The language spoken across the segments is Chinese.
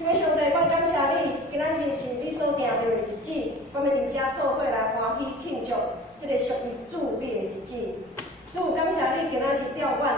天父上帝，我感谢你，今仔日是你所定定的日子，我要伫遮做伙来欢喜庆祝这个属于主你的日子。主，感谢你今仔日调阮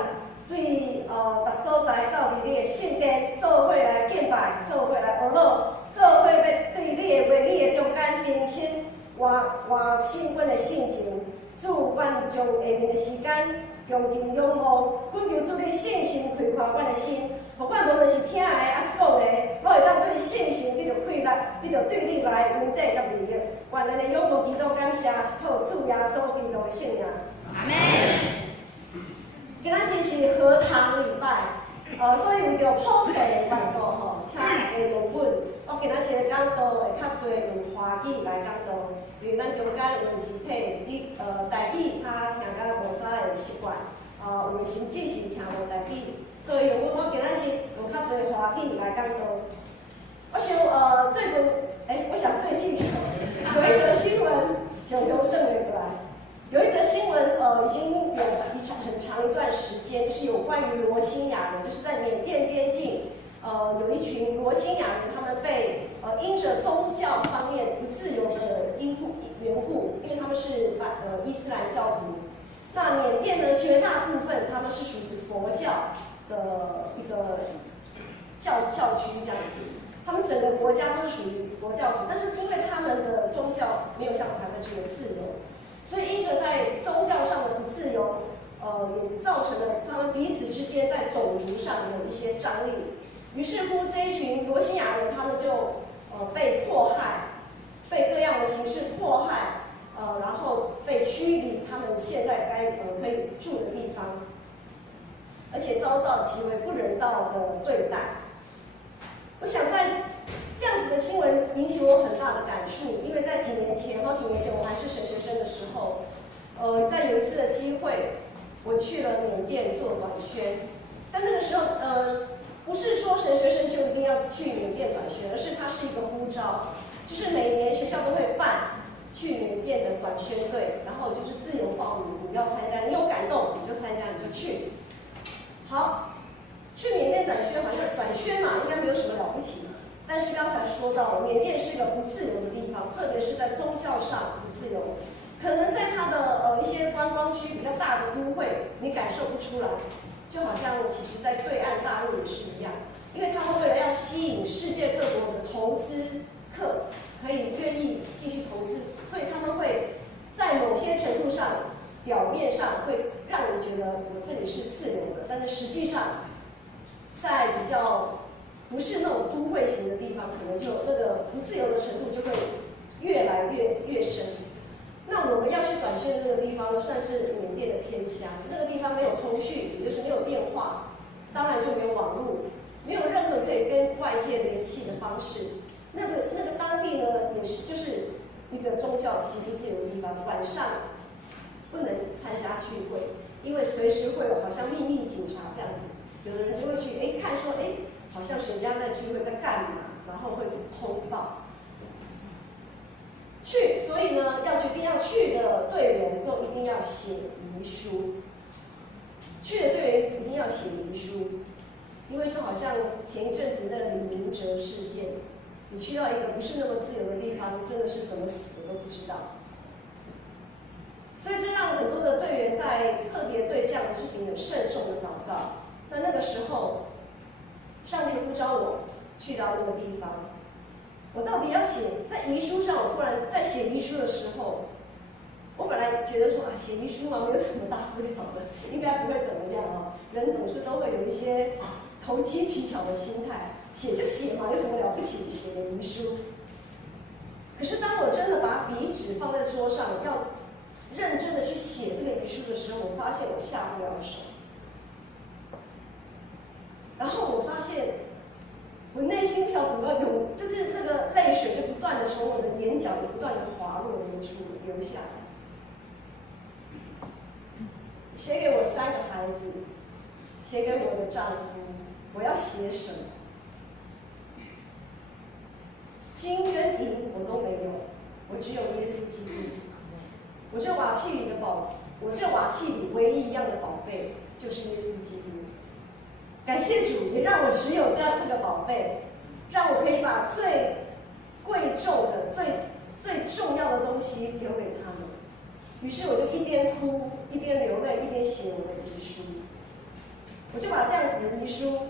对逐所在到伫你的圣殿做伙来敬拜，做伙来学好，做伙要对你的话语的中间更新活新阮的性情。主，阮将下面的时间恭敬仰望，恳求主你信心开阔阮的心。互阮无论是听的，还是讲的，我会当对信心得到快乐，得到对你来稳定甲力量。愿咱的仰望祈祷感谢，是靠主耶稣基督的圣名。阿门。今仔日是和堂礼拜，所以为着普世的缘故吼，请大家容忍，我今仔日的讲道会较侪用华语来讲道，因为咱中间有集体，台语他听甲无啥的习惯，有甚至是听无台语。所以我今仔日用较侪华语来讲道。我想最近，我想最近有一则新闻，熊熊邓回来。有一则新闻，已经有很长一段时间，就是有关于罗兴亚人，就是在缅甸边境，有一群罗兴亚人，他们被因着宗教方面不自由的缘故，因为他们是伊斯兰教徒。那缅甸呢，绝大部分他们是属于佛教的一个教区这样子，他们整个国家都是属于佛教徒，但是因为他们的宗教没有像台湾这么自由，所以因着在宗教上的不自由，也造成了他们彼此之间在种族上有一些张力。于是乎，这一群罗兴亚人他们就被迫害，被各样的形式迫害。然后被驱离他们现在可以住的地方，而且遭到极为不人道的对待。我想在这样子的新闻引起我很大的感触，因为在好几年前我还是神学生的时候，在有一次的机会，我去了缅甸做短宣。但那个时候，不是说神学生就一定要去缅甸短宣，而是它是一个呼召，就是每年学校都会办。去缅甸的短宣队，然后就是自由报名，你要参加，你有感动你就参加，你就去。好，去缅甸短宣，好像短宣嘛，应该没有什么了不起嘛。但是刚才说到了，缅甸是一个不自由的地方，特别是在宗教上不自由。可能在它的一些观光区比较大的都会，你感受不出来，就好像其实在对岸大陆也是一样，因为他们为了要吸引世界各国的投资客。可以愿意继续投资，所以他们会在某些程度上，表面上会让人觉得我这里是自由的，但是实际上，在比较不是那种都会型的地方，可能就那个不自由的程度就会越来越深。那我们要去短宣的那个地方呢，算是缅甸的偏乡，那个地方没有通讯，也就是没有电话，当然就没有网络，没有任何可以跟外界联系的方式。那个当地呢，也是就是一个宗教极不自由的地方，晚上不能参加聚会，因为随时会有好像秘密警察这样子，有的人就会去看说好像谁家在聚会在干嘛，然后会通报去，所以呢，决定要去的队员都一定要写遗书，去的队员一定要写遗书，因为就好像前一阵子那个李明哲事件。你去到一个不是那么自由的地方，真的是怎么死的都不知道。所以这让很多的队员在特别对这样的事情有慎重的祷告。那个时候，上帝呼召我去到那个地方，我到底要写在遗书上？我忽然在写遗书的时候，我本来觉得说写遗书嘛，没有什么大不了的，应该不会怎么样哦。人总是都会有一些投机取巧的心态。写就写嘛，有什么了不起？写个遗书。可是当我真的把笔纸放在桌上，要认真的去写这个遗书的时候，我发现我下不了手。然后我发现，我内心不晓得怎么就是那个泪水就不断的从我的眼角不断的滑落流下来。写给我3个孩子，写给我的丈夫，我要写什么？金跟银我都没有，我只有耶稣基督。我这瓦器里唯一一样的宝贝就是耶稣基督。感谢主，也让我持有这个宝贝，让我可以把最贵重的、最重要的东西留给他们。于是我就一边哭，一边流泪，一边写我的遗书。我就把这样子的遗书，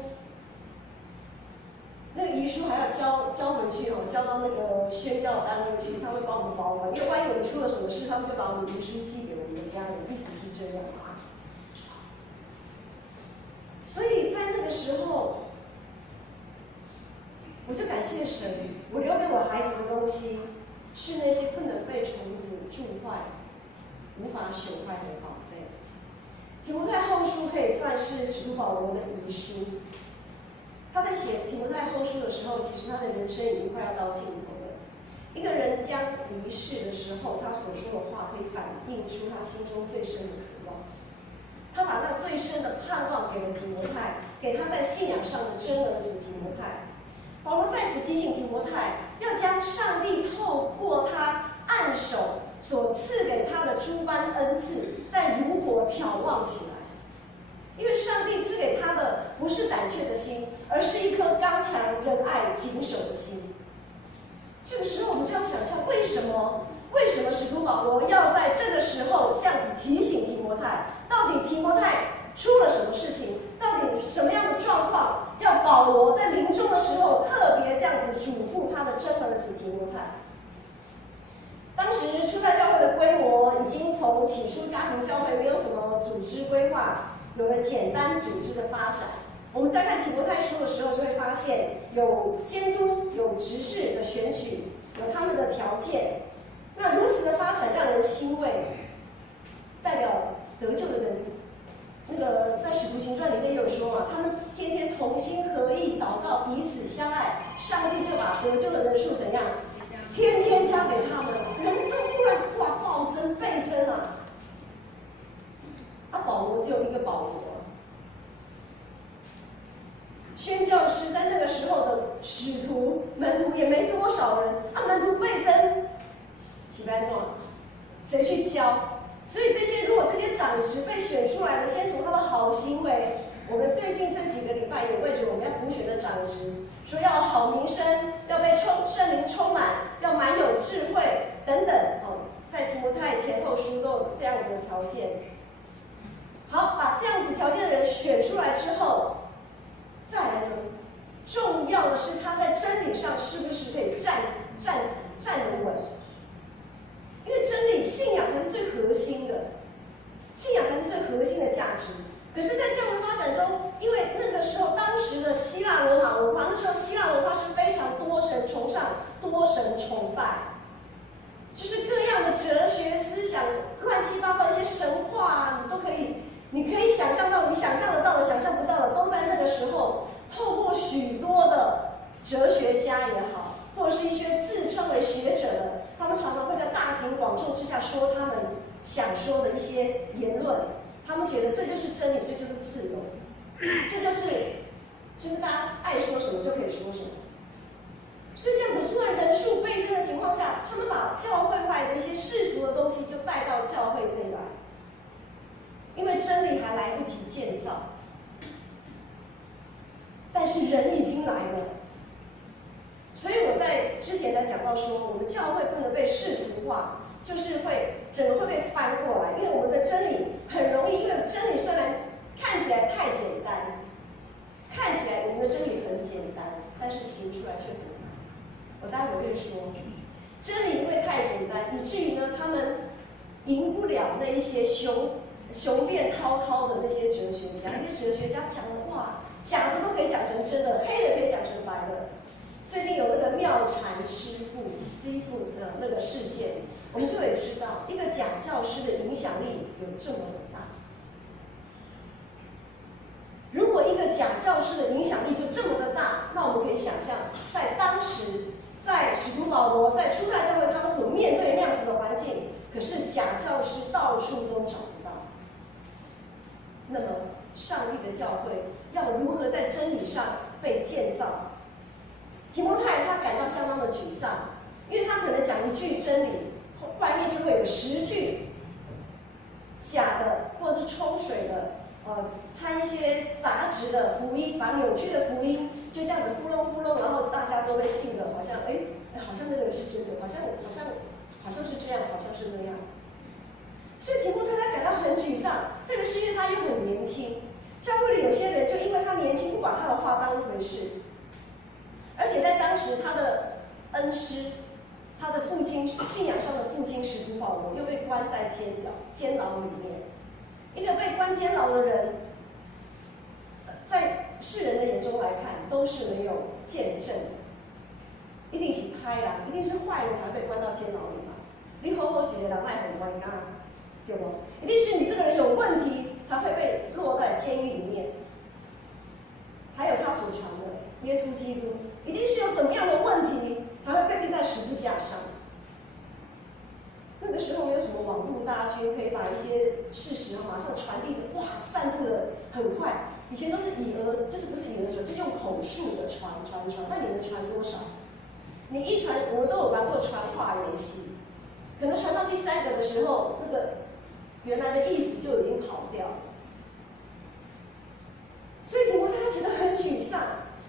那个遗书还要交回去哦，交到那个宣教单位去，他会帮我们保管。因为万一我们出了什么事，他们就把我们遗书寄给我们的家人，意思是这样啊。所以在那个时候，我就感谢神，我留给我孩子的东西是那些不能被虫子蛀坏、无法朽坏的宝贝。提摩太后书可以算是使徒保罗的遗书。他在写提摩太后书的时候，其实他的人生已经快要到尽头了。一个人将离世的时候，他所说的话可以反映出他心中最深的渴望。他把那最深的盼望给了提摩太，给他在信仰上的真儿子提摩太。保罗在此提醒提摩太，要将上帝透过他按手所赐给他的诸般恩赐，再如火挑旺起来。因为上帝赐给他的不是胆怯的心，而是一颗刚强、仁爱、谨守的心。这个时候，我们就要想象，为什么使徒保罗要在这个时候这样子提醒提摩太？到底提摩太出了什么事情？到底什么样的状况，要保罗在临终的时候特别这样子嘱咐他的真儿子提摩太？当时初代教会的规模已经从起初家庭教会没有什么组织规划，有了简单组织的发展。我们在看提摩太书的时候，就会发现有监督、有执事的选举，有他们的条件。那如此的发展让人欣慰，代表得救的人。那个在使徒行传里面也有说嘛，他们天天同心合意祷告，彼此相爱，上帝就把得救的人数怎样？天天加给他们，人增忽然哇暴增倍增啊！保罗只有一个保罗。宣教师在那个时候的使徒门徒也没多少人，门徒倍增，几班众，谁去教？所以如果这些长职被选出来的，先从他的好行为，我们最近这几个礼拜也为着我们要补选的长职，说要好名声，要被圣灵充满，要满有智慧等等。在提摩太前后书都有这样子的条件。好，把这样子条件的人选出来之后，再来呢，重要的是他在真理上是不是可以站得稳？因为真理、信仰才是最核心的，信仰才是最核心的价值。可是，在这样的发展中，因为那个时候当时的希腊罗马文化，那时候希腊文化是非常多神崇尚、多神崇拜，就是各样的哲学思想、乱七八糟一些神话啊，你可以想象到，你想象得到的、想象不到的，都在那个时候透过许多的哲学家也好，或者是一些自称为学者的，他们常常会在大庭广众之下说他们想说的一些言论，他们觉得这就是真理，这就是自由，这就是大家爱说什么就可以说什么。所以这样子，突然人数倍增的情况下，他们把教会外的一些世俗的东西就带到教会内来，因为真理还来不及建造，但是人已经来了。所以我在之前才讲到说，我们教会不能被世俗化，就是整个会被翻过来，因为我们的真理很容易，因为真理虽然看起来太简单，看起来我们的真理很简单，但是行出来却很难。我待会会说，真理因为太简单，以至于呢，他们赢不了那一些雄辩滔滔的那些哲学家。那些哲学家讲的话，假的都可以讲成真的，黑的可以讲成白的。最近有那个妙禅师傅的那个事件，我们就也知道，一个假教师的影响力有这么大。如果一个假教师的影响力就这么的大，那我们可以想象，在当时，在使徒保罗在初代教会他们所面对那样子的环境，可是假教师到处都找不到。那么，上帝的教会要如何在真理上被建造？提摩太他感到相当的沮丧，因为他可能讲一句真理，外面就会有10句假的，或者是冲水的掺一些杂质的福音，把扭曲的福音就这样子糊弄糊弄，然后大家都会信的，好像好像那个是真的，好像是这样，好像是那样。所以提摩太他感到很沮丧，特别是因为他又很年轻。教会里有些人就因为他年轻，不把他的话当一回事，而且在当时他的恩师，他的父亲信仰上的父亲使徒保罗又被关在监牢里面。一个被关监牢的人，在世人的眼中来看都是没有见证的，一定是歹人，一定是坏人才被关到监牢里嘛。你好好一个人爱很关啊，对不？一定是你这个人有问题才会被落在监狱里面。还有他所传的耶稣基督，一定是有怎么样的问题才会被钉在十字架上。那个时候没有什么网络大军可以把一些事实马上传递的散布的很快。以前都是就是不是以讹传，就用口述的传。那你能传多少？你一传，我们都有玩过传话游戏，可能传到第3个的时候，那个原来的意思就已经跑掉了。所以提摩太他觉得很沮丧，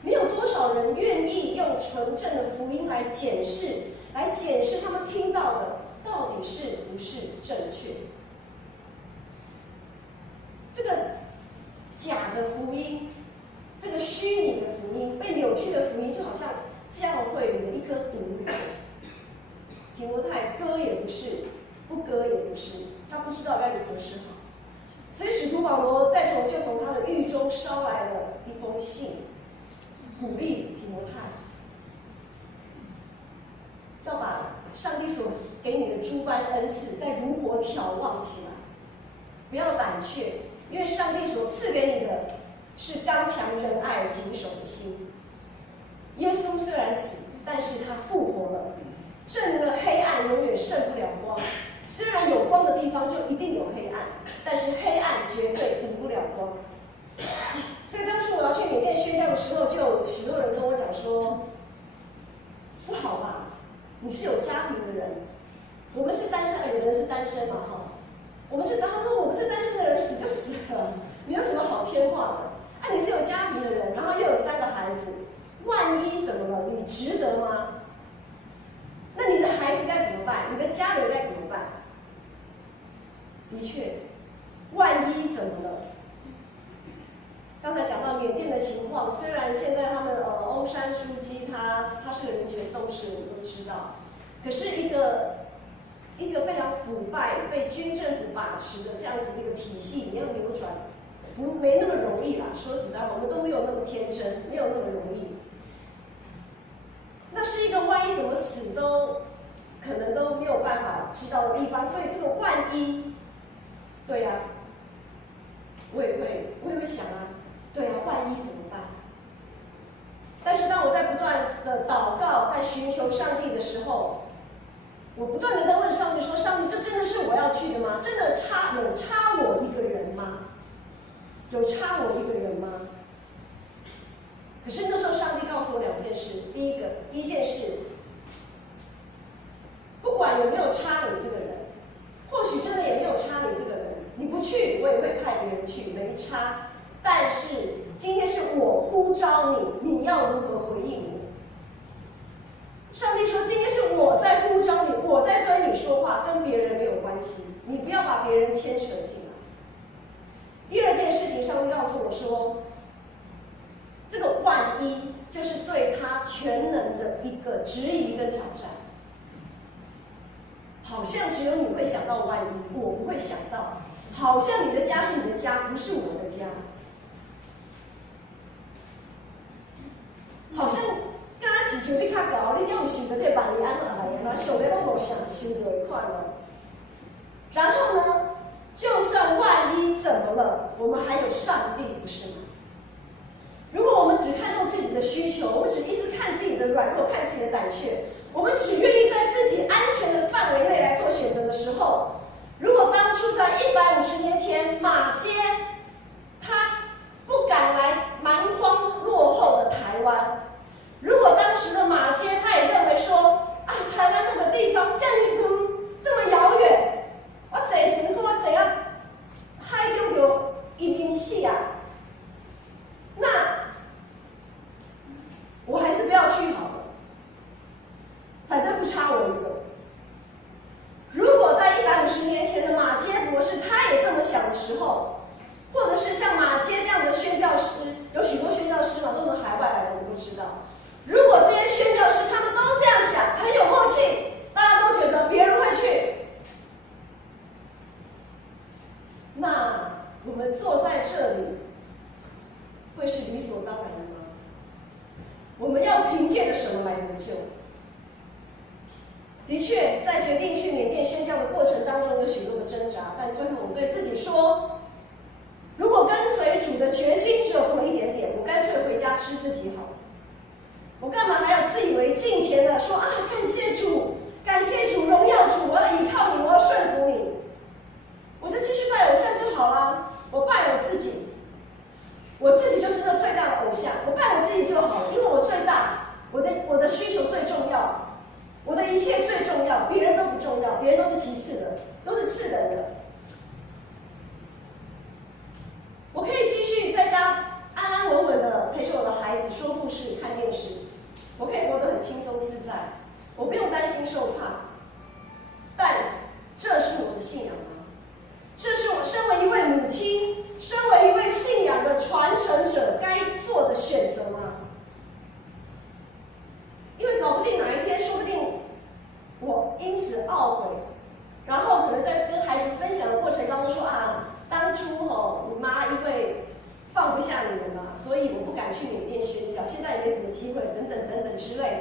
没有多少人愿意用纯正的福音来检视他们听到的到底是不是正确。这个假的福音，这个虚拟的福音，被扭曲的福音，就好像教会里的一颗毒瘤。提摩太割也不是，不割也不是，他不知道该如何是好。所以使徒保罗就从他的狱中捎来了一封信，鼓励提摩太要把上帝所给你的诸般恩赐再如火挑旺起来，不要胆怯，因为上帝所赐给你的是刚强仁爱谨守的心。耶稣虽然死，但是他复活了，证明了黑暗永远胜不了光。虽然有光的地方就一定有黑暗，但是黑暗绝对赢不了光。所以当初我要去缅甸宣教的时候，就有许多人跟我讲说：“不好吧，你是有家庭的人，我们是单身，有的人是单身嘛哈，他说我们是单身的人，死就死了，没有什么好牵挂的。你是有家庭的人，然后又有3个孩子，万一怎么了，你值得吗？那你的孩子该怎么办？你的家人该怎么办？”的确，万一怎么了？刚才讲到缅甸的情况，虽然现在他们翁山书记他是个人权斗士，我们都知道，可是一个非常腐败、被军政府把持的这样子的一个体系，你要扭转，没那么容易啦。说实在话，我们都没有那么天真，没有那么容易。那是一个万一怎么死都可能都没有办法知道的地方，所以这个万一。对呀，我也会想啊，对呀，万一怎么办？但是当我在不断的祷告，在寻求上帝的时候，我不断的在问上帝说：“上帝，这真的是我要去的吗？真的有差我一个人吗？有差我一个人吗？”可是那时候上帝告诉我2件事，第一件事，不管有没有差你这个人，或许真的也没有差你这个人。你不去，我也会派别人去，没差。但是今天是我呼召你，你要如何回应我？上帝说，今天是我在呼召你，我在对你说话，跟别人没有关系，你不要把别人牵扯进来。第2件事情，上帝告诉我说，这个万一就是对他全能的一个质疑跟挑战。好像只有你会想到万一，我不会想到。好像你的家是你的家，不是我的家。好像刚才祈求你较高，你才有想到这万一安怎来的，想的都无想想到会快乐。然后呢，就算万一怎么了，我们还有上帝，不是吗？如果我们只看重自己的需求，我们只一直看自己的软弱，看自己的胆怯，我们只愿意在自己安全的范围内来做选择的时候，如果当初在150年前马偕他不敢来蛮荒落后的台湾，如果当时的马偕他也认为说台湾那个地方这么远这么遥远，我坐船跟我坐啊海中就移民因戏啊。那我还是不要去好了，反正不差我一个。如果在150年前的马偕博士他也这么想的时候，或者是像马偕这样的宣教师，有许多宣教师嘛，都从海外来的，我们都知道。如果这些宣教师他们都这样想，很有默契，大家都觉得别人会去，那我们坐在这里会是理所当然的吗？我们要凭借着什么来得救？的确，在决定去缅甸宣教的过程当中，有许多的挣扎，但最后我对自己说，如果跟随主的决心只有这么一点点，我干脆回家吃自己好了。我干嘛还要自以为敬虔的说啊，感谢主，感谢主，荣耀主，我要依靠你，我要顺服你，我就继续拜偶像就好啦。我拜我自己，我自己就是那最大的偶像，我拜我自己就好了，因为我最大，我的需求最重要，我的一切最重要，别人都不重要，别人都是其次的，都是次等的。我可以继续在家安安稳稳的陪着我的孩子说故事、看电视，我可以活得很轻松自在，我不用担心受怕。但这是我的信仰吗？这是我身为一位母亲，身为一位信仰的传承者该做的选择吗？因为搞不定哪一天，说不定我因此懊悔，然后可能在跟孩子分享的过程当中说啊，当初你妈因为放不下你们嘛，所以我不敢去缅甸宣教，现在也没什么机会，等等等等之类的。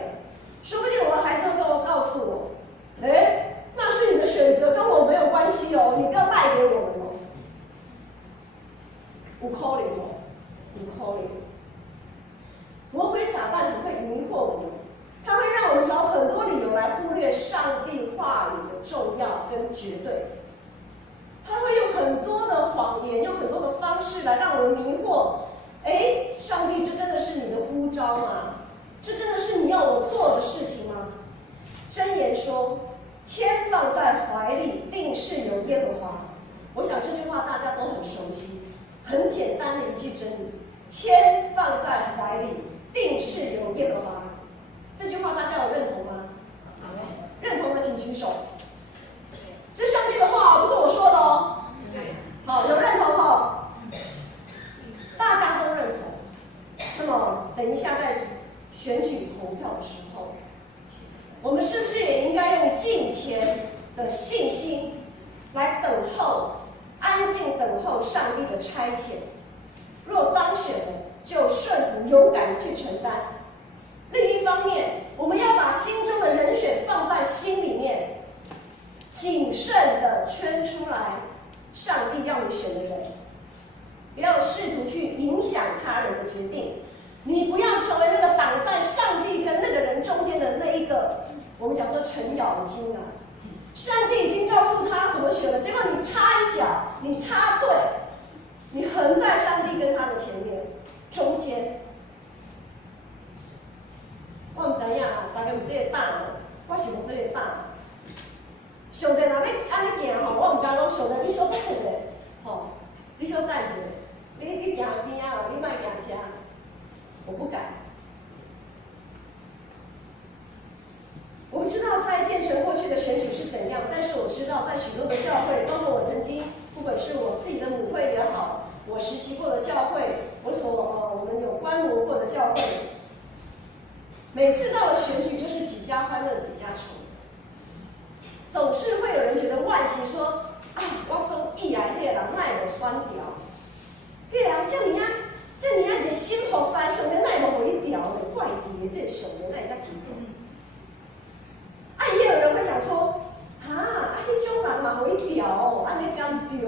说不定我的孩子会跟我告诉我，那是你的选择，跟我没有关系哦，你不要赖给我们哦。有可能哦，有可能。魔鬼撒旦很会迷惑我们，他会让我们找很多理由来忽略上帝话语的重要跟绝对。他会用很多的谎言，用很多的方式来让我们迷惑。上帝，这真的是你的呼召吗？这真的是你要我做的事情吗？箴言说，签放在怀里，定是有耶和华。我想这句话大家都很熟悉，很简单的一句真理：签放在怀里，定是有耶和华。这句话大家有认同吗？认同的请举手。这是上帝的话，不是我说的哦。好，有认同哦。大家都认同。那么，等一下在选举投票的时候，我们是不是也应该用敬虔的信心来等候，安静等候上帝的差遣？若当选了，就顺服、勇敢去承担。另一方面，我们要把心中的人选放在心里面，谨慎地圈出来上帝要你选的人，不要试图去影响他人的决定。你不要成为那个挡在上帝跟那个人中间的那一个，我们讲说程咬金啊。上帝已经告诉他怎么选了，结果你插一脚，你插队，你横在上帝跟他的前面中间。我唔知影啊，大家有这个胆无？我是无这个胆。上帝若要安尼行吼，我唔敢讲上帝，你小等一下，吼，你小等一下，你行边啊，你莫行车，我不敢。我不知道在建成过去的选举是怎样，但是我知道在许多的教会，包括我曾经，不管是我自己的母会也好，我实习过的教会，我们有观摩过的教会，每次到了选举就是几家欢乐几家愁，总是会有人觉得惋惜说啊，我说以来那个人奈无选掉，那个人这么一个心好塞，上帝奈无给伊调的，怪异的，这上帝奈才奇怪。也有人会想说，迄种人嘛，给伊调哦，安尼敢对？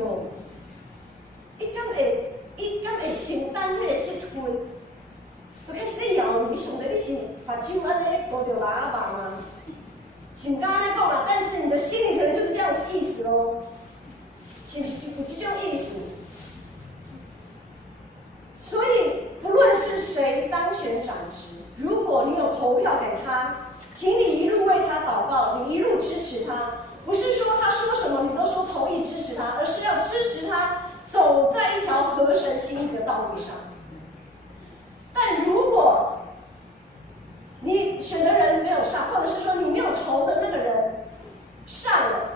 伊敢会承担迄个积分？就开始咧谣言，上帝你是目睭安尼顾着喇叭吗？是唔敢安尼讲啦，但是你的心里可能就是这样子意思咯，是不是有这种意思？所以不论是谁当选长职，如果你有投票给他，请你一路为他祷告，你一路支持他，不是说他说什么你都说同意支持他，而是要支持他走在一条合合神心意的道路上。但如果你选的人没有上，或者是说你没有投的那个人上了，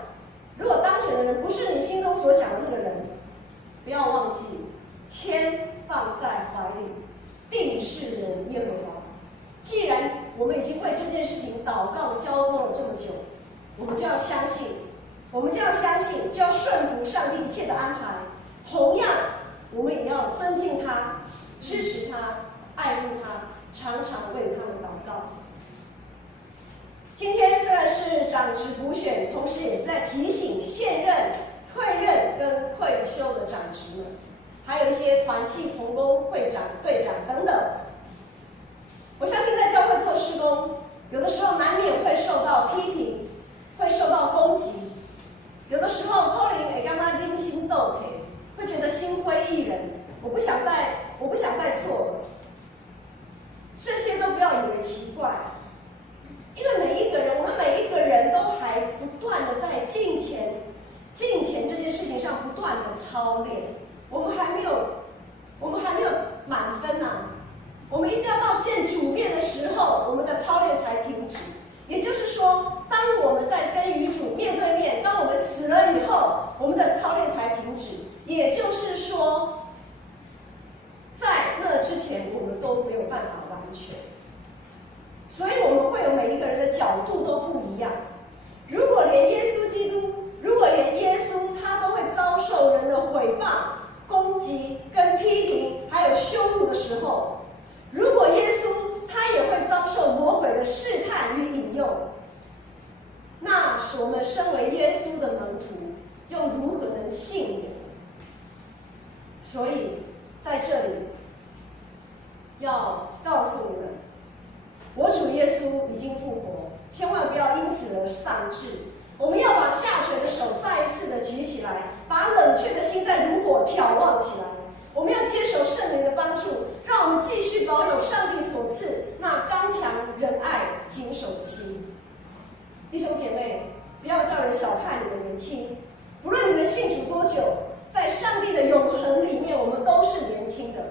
如果当选的人不是你心中所想的那个人，不要忘记签放在怀里，定是人耶和华。既然我们已经为这件事情祷告交托了这么久，我们就要相信，就要顺服上帝一切的安排。同样，我们也要尊敬他，支持他，爱慕他，常常为他们祷告。今天虽然是长职补选，同时也是在提醒现任、退任跟退休的长职们，还有一些团契同工、会长、队长等等。我相信在教会做事工，有的时候难免会受到批评，会受到攻击，有的时候可能会感觉人心倒退，会觉得心灰意冷，我不想再做了。这些都不要以为奇怪，因为我们每一个人都还不断的在敬虔这件事情上不断的操练，我们还没有满分啊。我们一直要到见主面的时候，我们的操练才停止。也就是说，当我们在跟与主面对面，当我们死了以后，我们的操练才停止。也就是说，在那之前，我们都没有办法完全。所以我们会有每一个人的角度都不一样。如果连耶稣他都会遭受人的毁谤、攻击跟批评，还有羞辱的时候，如果耶稣他也会遭受魔鬼的试探与引诱，那是我们身为耶稣的门徒，又如何能幸免？所以在这里要告诉你们，我主耶稣已经复活，千万不要因此而丧志。我们要把下垂的手再一次的举起来，把冷却的心再如火挑旺起来。我们要接受圣灵的帮助，让我们继续保有上帝所赐那刚强、仁爱、谨守的心。弟兄姐妹，不要叫人小看你们年轻，不论你们信主多久，在上帝的永恒里面，我们都是年轻的。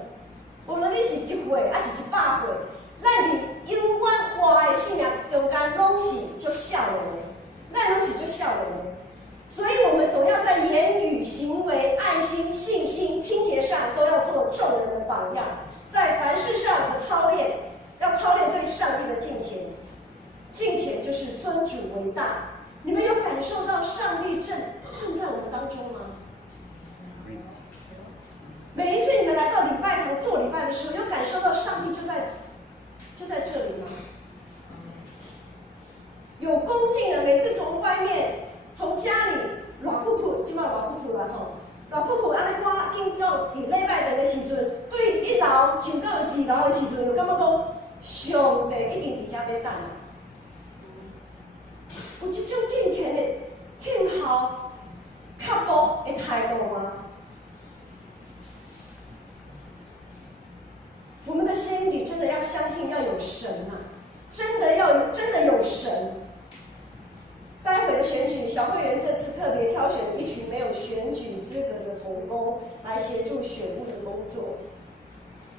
无论你是1岁还是100岁，咱伫永远活的生命中间拢是足少年的，咱拢是足少年的。所以，我们总要在言语、行为、爱心、信心、清洁上，都要做众人的榜样。在凡事上的操练，要操练对上帝的敬虔。敬虔就是尊主为大。你们有感受到上帝正在我们当中吗？每一次你们来到礼拜堂做礼拜的时候，有感受到上帝就在这里吗？有恭敬的，每次从外面。从家里热噗噗，即摆热噗噗啦吼，热噗噗安尼赶紧到伫礼拜堂的时阵，对1楼上到2楼的时阵，就感觉讲上帝一定伫遮咧等。有这种敬虔的听候脚步的态度吗？我们的心里真的要相信，要有神啊！真的有神。待会的选举，小会员这次特别挑选了一群没有选举资格的同工来协助选务的工作。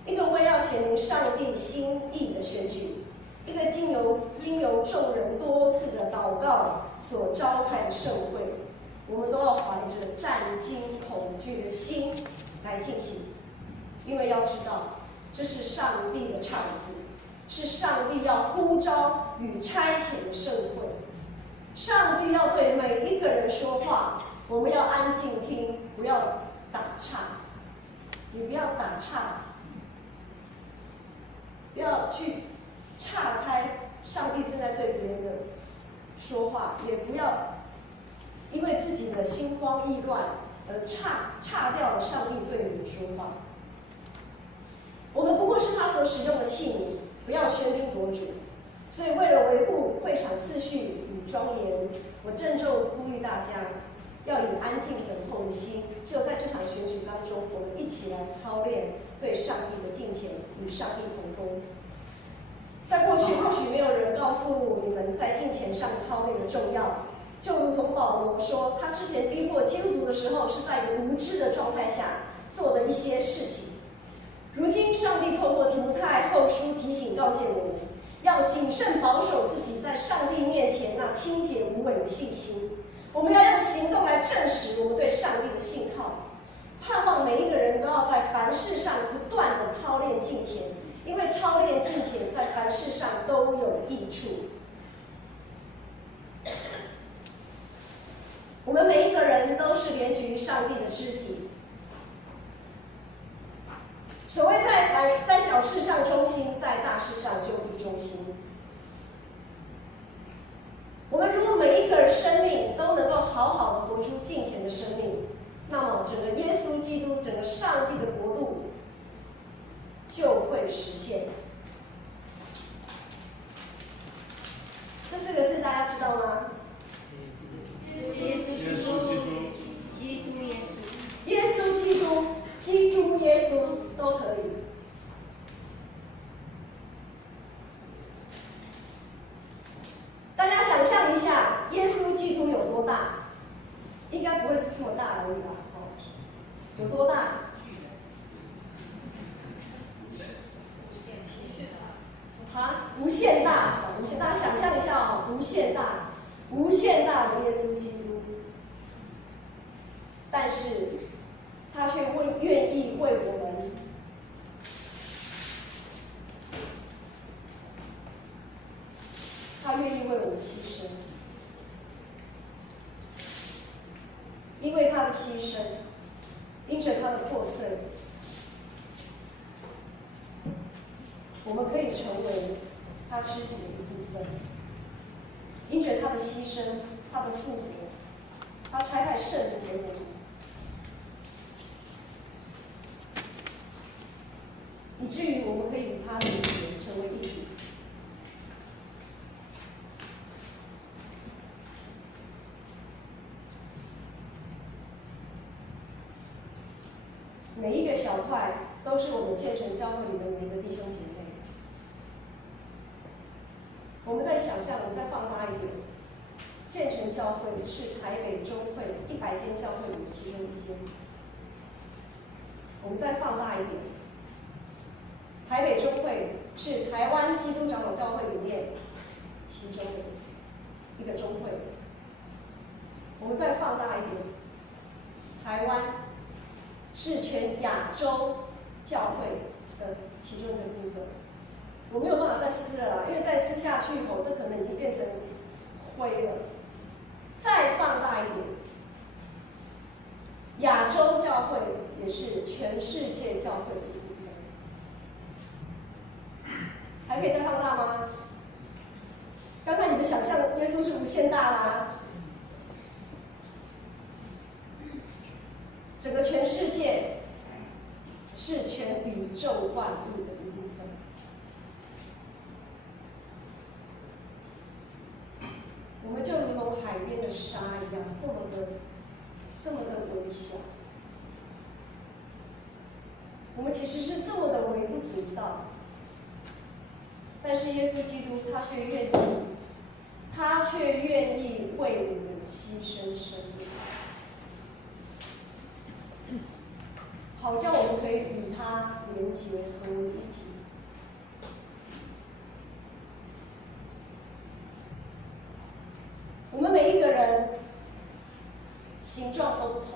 一个为要显明上帝心意的选举，一个经由众人多次的祷告所召开的盛会，我们都要怀着战惊恐惧的心来进行，因为要知道，这是上帝的场子，是上帝要呼召与差遣的盛会。上帝要对每一个人说话，我们要安静听，不要打岔。你不要打岔，不要去岔开上帝正在对别人的说话，也不要因为自己的心慌意乱而岔掉了上帝对你的说话。我们不过是他所使用的器皿，不要喧宾夺主。所以，为了维护会场秩序与庄严，我郑重呼吁大家要以安静等候的心，就在这场选举当中，我们一起来操练对上帝的敬虔，与上帝同工。在过去，或许没有人告诉你们在敬虔上操练的重要，就如同保罗说，他之前逼迫基督徒的时候，是在一个无知的状态下做的一些事透过提摩太后书提醒告诫我们，要谨慎保守自己在上帝面前那清洁无伪的信心。我们要用行动来证实我们对上帝的信靠。盼望每一个人都要在凡事上不断的操练敬虔，因为操练敬虔在凡事上都有益处。我们每一个人都是连接于上帝的肢体。所谓在小事上忠心，在大事上就必忠心。我们如果每一个生命都能够好好的活出敬虔的生命，那么整个耶稣基督、整个上帝的国度就会实现。这4个字大家知道吗？耶稣基督，基督耶稣，耶稣基督、基督耶稣都可以。大家想象一下，耶稣基督有多大？应该不会是这么大而已吧？有多大？啊，无限大，无限大！想象一下哦，无限大，无限大的耶稣基督，但是他却愿意为我们，他愿意为我们牺牲，因为他的牺牲，因着他的破碎，我们可以成为他肢体的一部分。因着他的牺牲，他的复活，他差派圣灵给我们，以至于我们可以与他连结，成为一体。每一个小块都是我们建成教会里的每一个弟兄姐妹。我们再想象，我们再放大一点，建成教会是台北中会100间教会里的其中一间。我们再放大一点，台北中会是台湾基督长老教会里面其中的一个中会。我们再放大一点，台湾是全亚洲教会的其中一个部分。我没有办法再撕了啦，因为再撕下去以后，这可能已经变成灰了。再放大一点，亚洲教会也是全世界教会的一部分。还可以再放大吗？刚才你们想象耶稣是无限大啦，整个全世界是全宇宙万物的一部分。我们就如同海边的沙一样，这么的微小。我们其实是这么的微不足道，但是耶稣基督他却愿意为我们牺牲生命，好叫我们可以与他连结合为一体。我们每一个人形状都不同，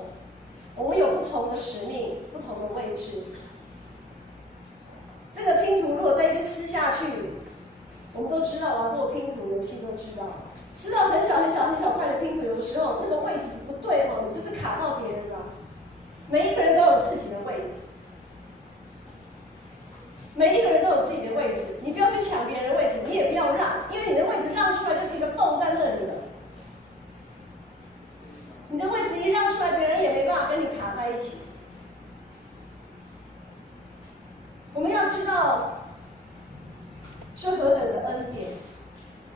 我们有不同的使命，不同的位置。这个拼图如果再一直撕下去，我们都知道玩过拼图游戏都知道，撕到很小块的拼图，有的时候那个位置不对哦，你就是卡到别人了。每一个人都有自己的位置，每一个人都有自己的位置，你不要去抢别人的位置，你也不要让，因为你的位置让出来就是一个洞在那里了。你的位置一让出来，别人也没办法跟你卡在一起。我们要知道，是何等的恩典。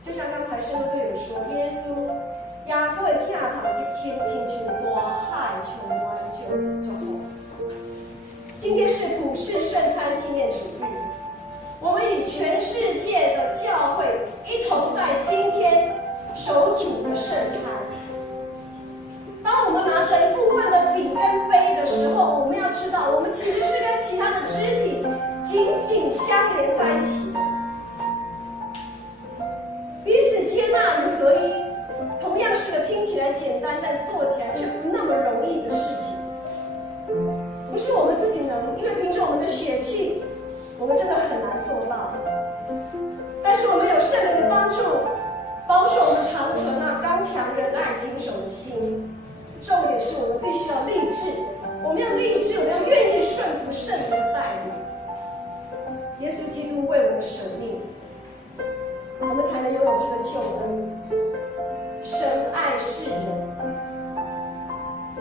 就像刚才圣歌队友说，耶稣的天堂一千亲像大海充满就好。今天是普世圣餐纪念主日，我们与全世界的教会一同在今天守主的圣餐。当我们拿着一部分的饼跟杯的时候，我们要知道，我们其实是跟其他的肢体紧紧相连在一起。彼此接纳与合一，同样是个听起来简单，但做起来却不那么容易的事情。不是我们自己能，因为凭着我们的血气，我们真的很难做到。但是我们有圣灵的帮助，保守我们长存那刚强仁爱谨守的心。重点是我们必须要立志，我们要立志，我们要愿意顺服圣灵的带领。耶稣基督为我们舍命，我们才能拥有这个救恩。神爱世人，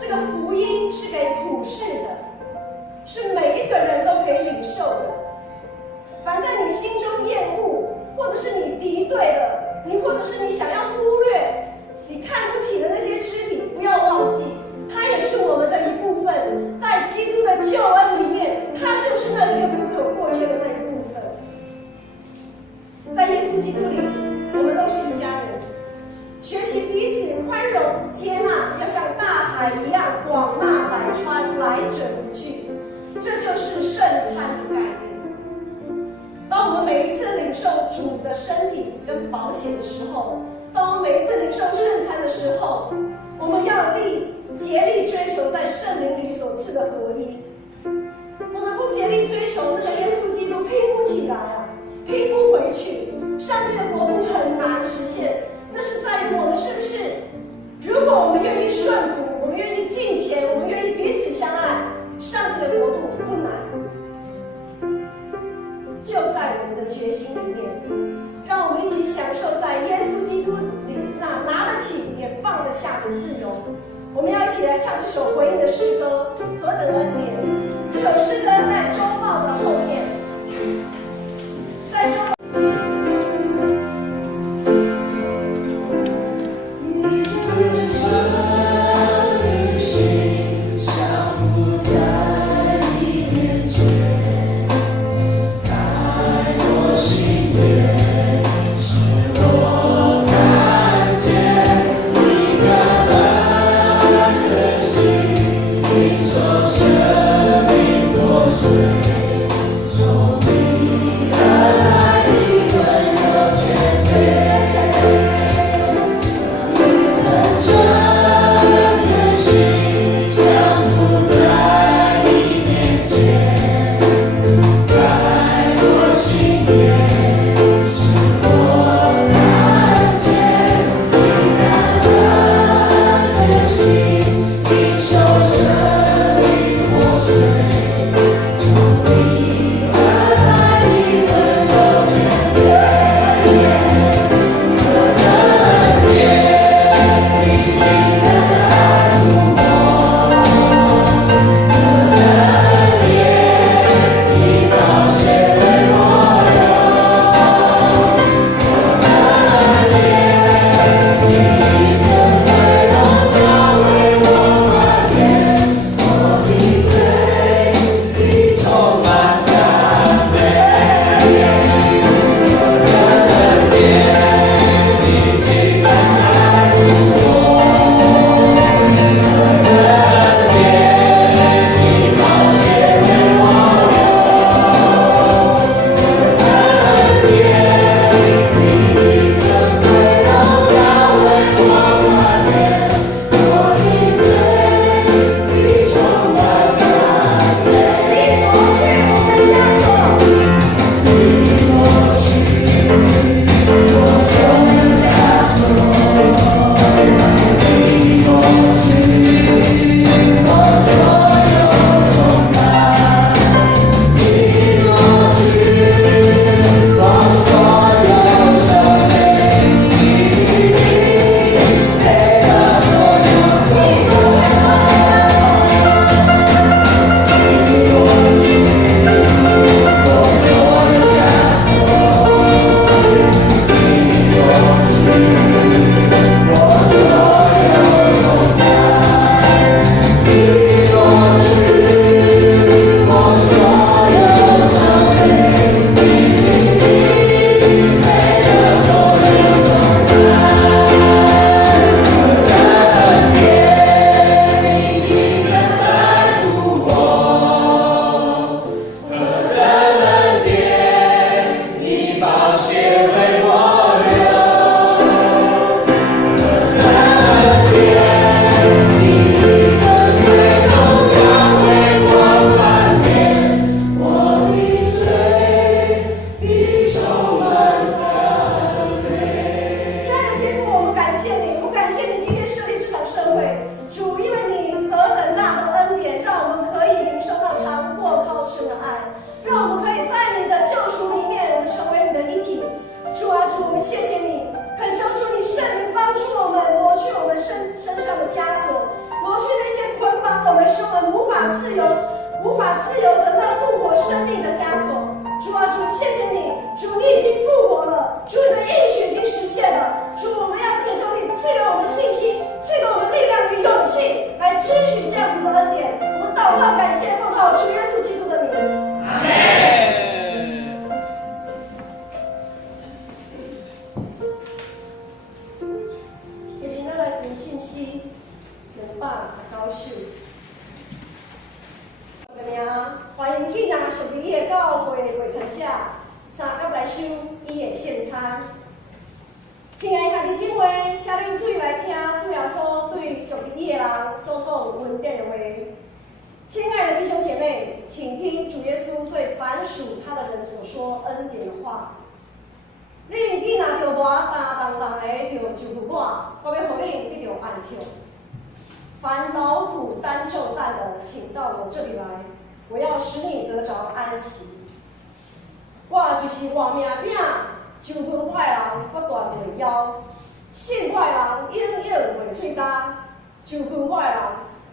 这个福音是给普世的，是每一个人都可以领受的。凡在你心中厌恶，或者是你敌对的，你或者是你想要忽略、你看不起的那些肢体，不要忘记，它也是我们的一部分。在基督的救恩里面，它就是那里面不可或缺的那一部分。在耶稣基督里，我们都是一家人。学习彼此宽容接纳，要像大海一样广纳百川，来者不拒。这就是圣餐的概念。当我们每一次领受主的身体跟宝血的时候，当我们每一次领受圣餐的时候，我们要竭力追求在圣灵里所赐的合一。我们不竭力追求那个耶稣基督，拼不起来啊，拼不回去。上帝的国度很难实现，那是在于我们是不是，如果我们愿意顺服，我们愿意敬虔，我们愿意彼此相爱，上帝的国度不难，就在我们的决心里面。让我们一起享受在耶稣基督里那拿得起也放得下的自由。我们要一起来唱这首回应的诗歌，何等恩典！这首诗歌在周报的后面，在周。你说什么？自由得到复活生命的枷锁。主啊，主，谢谢你，主，你已经复活了，主，你的应许已经实现了。主，我们要恳求你赐给我们信心，赐给我们力量与勇气，来支取这样子的恩典。我们祷告感谢，奉靠主耶稣基督的名。阿门。今天咱来读信息219首。欢迎今仔属于的教会会参者3甲来收伊的圣餐。亲爱的兄弟姊妹，请恁注意来听主耶稣对属于伊的人所讲恩典的话。亲爱的弟兄姐妹，请听主耶稣对凡属他的人所说恩典的话。恁既然着我担重的，着就负我，我要互恁得着安息。凡劳苦担重担的，请到我这里来，我要使你得着安息。我就是活命饼，就分我的人我断袂枵，信我的人永远袂喙干，就分我的人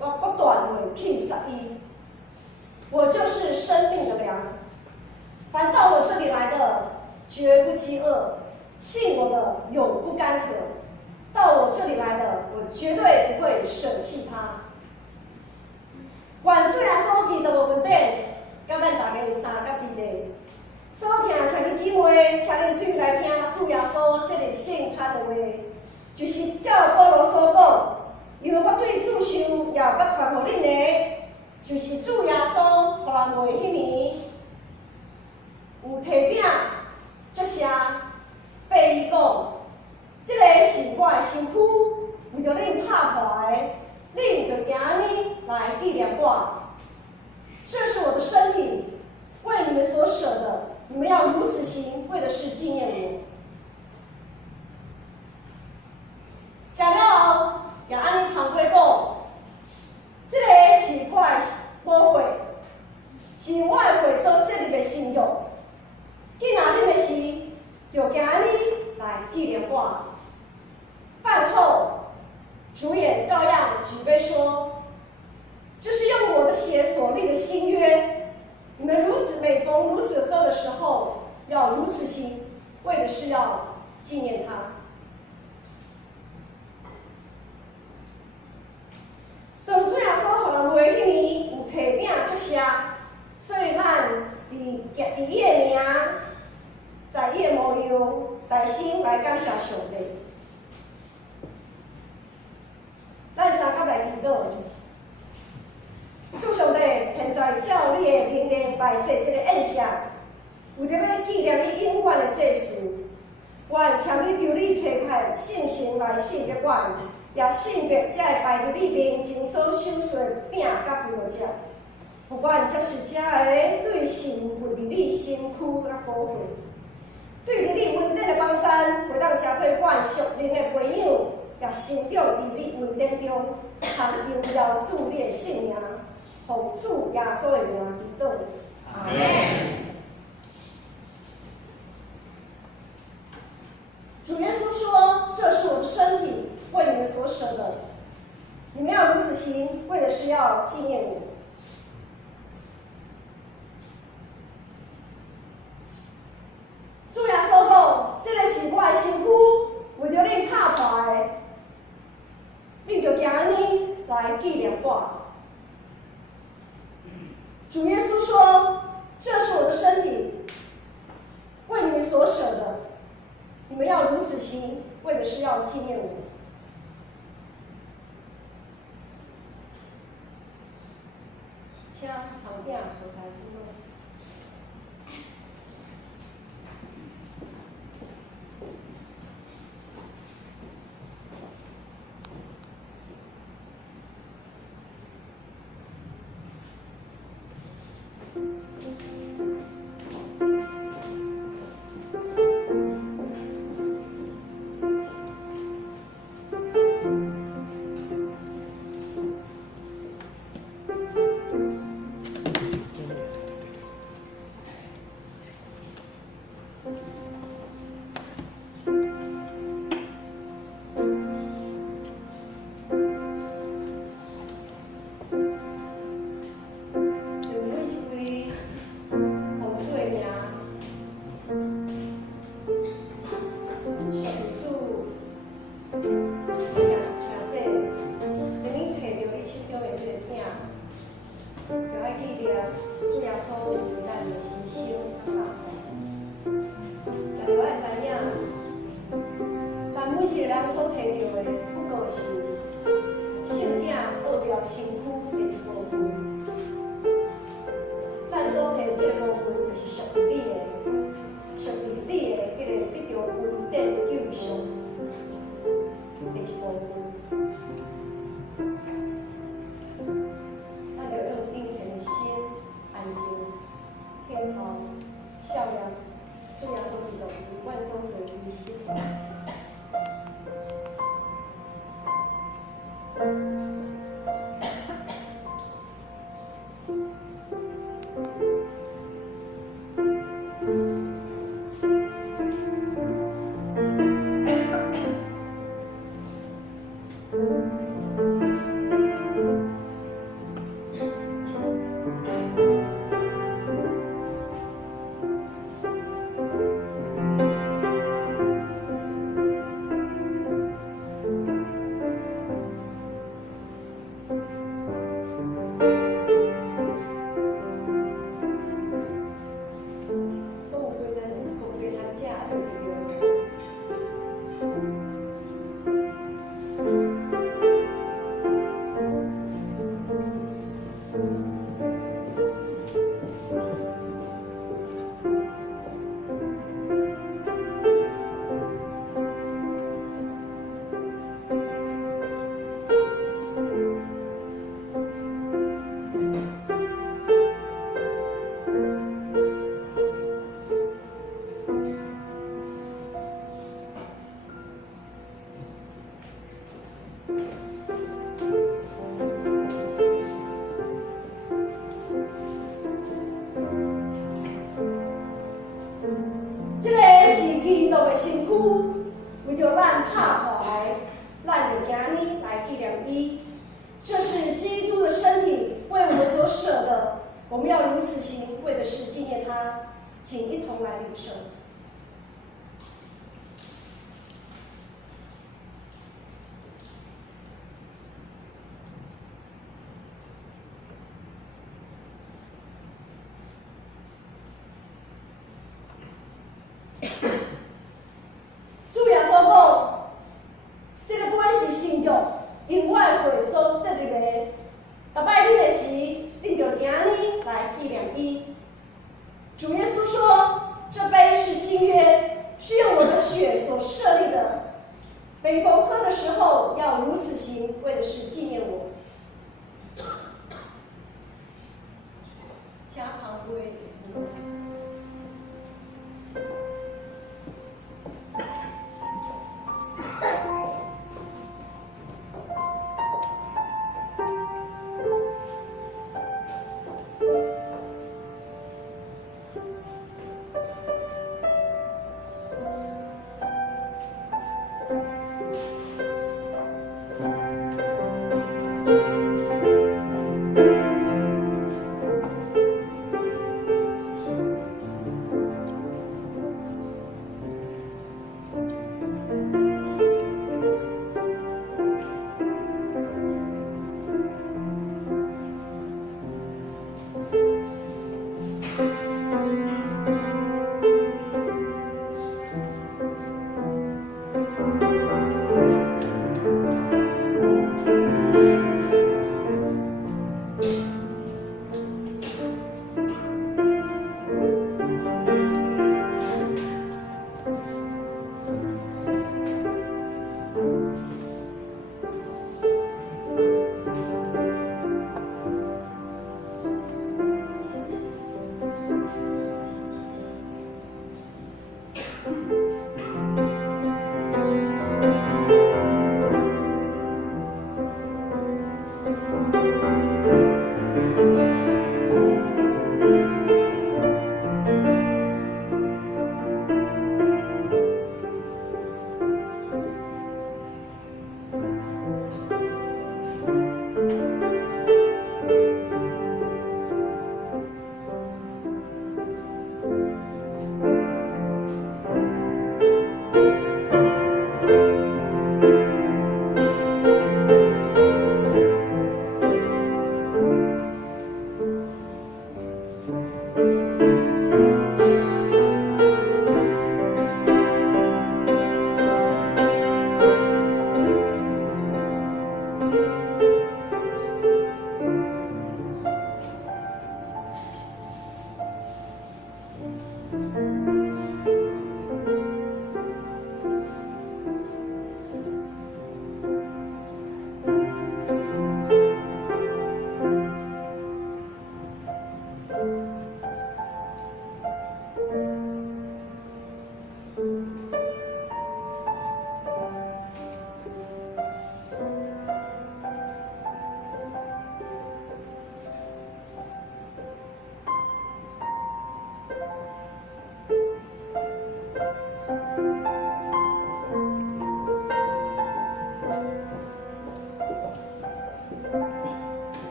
我断袂去杀伊。我就是生命的粮，凡到我这里来的，绝不饥饿，信我的永不干渴。到我这里来的，我绝对不会舍弃他。愿主耶稣基督的恩典，甲咱大家3甲伫咧。所听请弟姊妹，请恁注意来听主耶稣设立圣餐的话，就是照保罗所讲，因为我对主受也捌传互恁的，就是主耶稣互人话迄年有摕饼作声，八伊讲。这个是我的身躯，为着恁拍破的，恁就行安尼来纪念我。这是我的身体，为你们所舍的，你们要如此行，为的是纪念我。食了后，也安尼通过讲，这个是我的宝血，是我的血所设立的新约。既然恁的事，就行安尼来纪念我。饭后，主也照样举杯说：“这是用我的血所立的新约，你们每逢如此喝的时候，要如此行，为的是要纪念他。”当主耶稣互人话迄年有摕饼作声，所以咱伫伊的名，在伊的模样内心来感谢上帝。咱3甲来祈祷，主上帝，现在照你的命令摆设这个宴席，为着要纪念你永远的祭事，愿欠你求你差派圣神来圣洁我，也圣洁才会摆伫你面前所守说饼甲葡萄汁。不管接受者的对神分伫你身躯甲保护，对伫你恩典的帮赞，会当加做阮属灵的培养。也成长伫你恩典中，通荣耀主你的圣名，奉主耶稣的名祈祷。阿门。主耶稣说：“这是我的身体，为你们所舍的，你们要如此行，为的是要纪念我。”主耶稣讲：“这个是我的身躯，为着恁拍破的。”你就行安尼来纪念我。主耶稣说：“这是我的身体，为你们所舍的，你们要如此行，为的是要纪念我。”请旁边和财夫们。稣为咱的牺牲甲大方。但是我会知影，咱每一个人所摕到的，不过是圣经报表身躯的一部分。咱所摕这个部分，就是属于你的，属于你的迄个得到恩典的救赎的一部分。咱就用敬虔的心、安静、天皇、孝养，主耶稣基督为阮所做的牺牲。这个是基督的身躯，为着咱拍下来，咱就今日来纪念伊。这是基督的身体，为我们所舍的，我们要如此行，为的是纪念他。请一同来领受。主耶稣讲，这个杯是新约，因我的血所设立的。逐摆恁的时，恁就今日来纪念伊。主耶稣说，这杯是新约，是用我的血所设立的。每逢喝的时候，要如此行，为的是纪念我。请旁杯。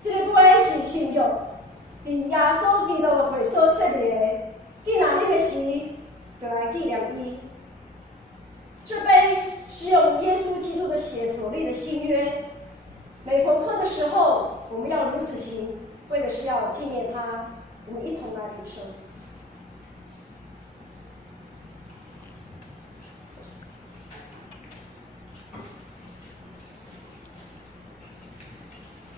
这个杯是新约，伫耶稣基督的会所设立的。既然你的时，就来纪念伊。这杯是用耶稣基督的血所立的新约。每逢喝的时候，我们要如此行，为的是要纪念他。我们一同来领受。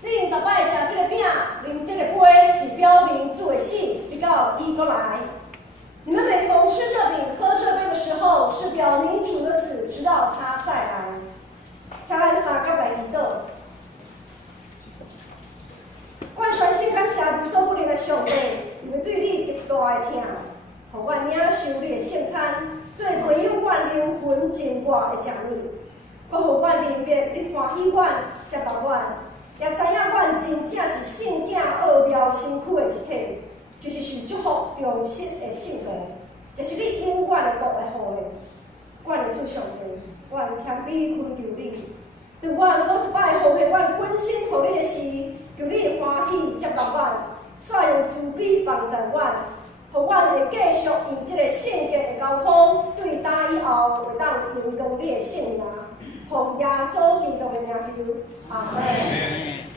你逐摆食这个饼、啉这个杯，是表明主的死，直到伊过来。你们每逢吃这饼、喝这杯的时候，是表明主的死，直到他再来。请咱三甲来祈祷。阮全心感谢无所不能的上帝，因为对你极大的疼，互阮领受你的圣餐，做培养阮灵魂净化的食物，好互阮明白你欢喜阮、接纳阮，也知影阮真正是圣子奥妙身躯的一体，就是受祝福重生的圣徒，就是你永远的国的后裔。阮的主上帝，阮谦卑恳求你，让阮搁一摆奉献阮本身互你的事，求你欢喜接纳阮，煞用慈悲帮助阮，互阮会继续用这个圣洁的交通对打以后，会当荣光你的圣名，奉耶稣基督的名求，阿门。